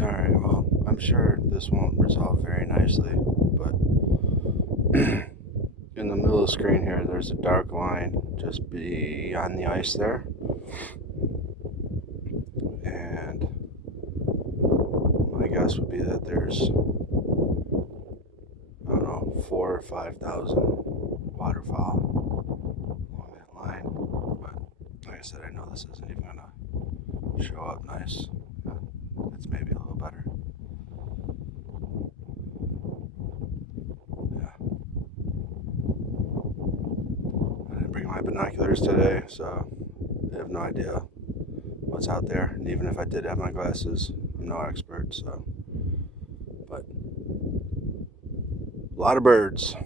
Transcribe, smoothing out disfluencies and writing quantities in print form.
Alright, well, I'm sure this won't resolve very nicely, but in the middle of the screen here, there's a dark line just beyond the ice there. And my guess would be that there's, I don't know, 4,000 or 5,000 waterfowl along that line. But like I said, I know this isn't even going to show up nice. It's maybe a little better. Yeah. I didn't bring my binoculars today, so I have no idea what's out there. And even if I did have my glasses, I'm no expert, so. But a lot of birds.